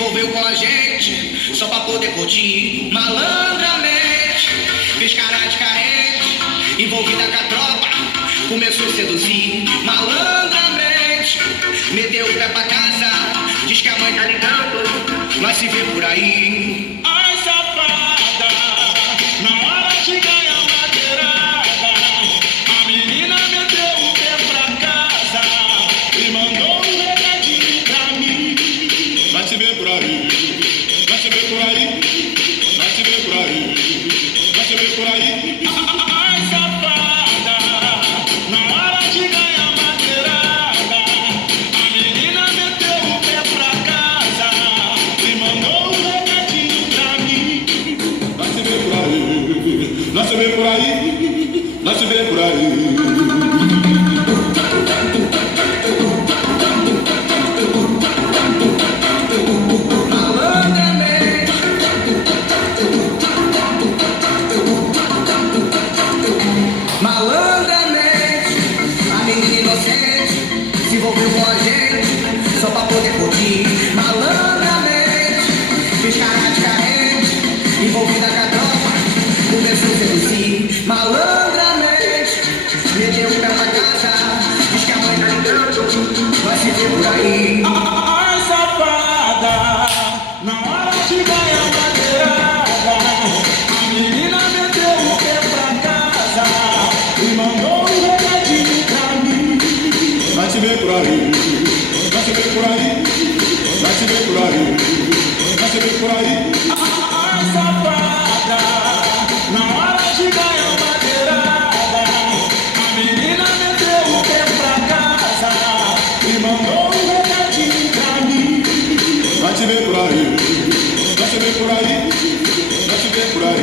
envolveu com a gente só pra poder curtir malandramente. Fez cara de carente, envolvida com a tropa, começou a seduzir malandramente. Meteu o pé pra casa, diz que a mãe tá ligando, nós se vê por aí. Ai, safada, na hora de ganhar madeirada, a menina meteu o pé pra casa e mandou um recadinho pra mim. Vai se ver por aí, vai se ver por aí, vai se ver por aí, vai se ver por aí. Ai, safada, na hora de ganhar madeirada, a menina meteu o pé pra casa e mandou um recadinho pra mim. Vai se ver por aí, vai se ver por aí, vai se ver por aí. Malandramente, a menina inocente se envolveu com a gente só pra poder curtir. Malandramente, fez cara de carente, envolvida com a tropa, começou a seduzir. Malandramente, meteu o pé pra casa, diz que a mãe tá ligando, vai se ver por aí. Ai, safada, na hora de ganhar madeirada, a menina meteu o pé pra casa e mandou um recadinho pra mim. Vai se ver por aí, vai se ver por aí, vai se ver por aí, vai se ver por aí. Ai, safada, na hora de ganhar madeirada, a menina meteu o pé pra casa e mandou um recadinho pra mim. Vai se ver por aí, vai se ver por aí, vai se ver por aí.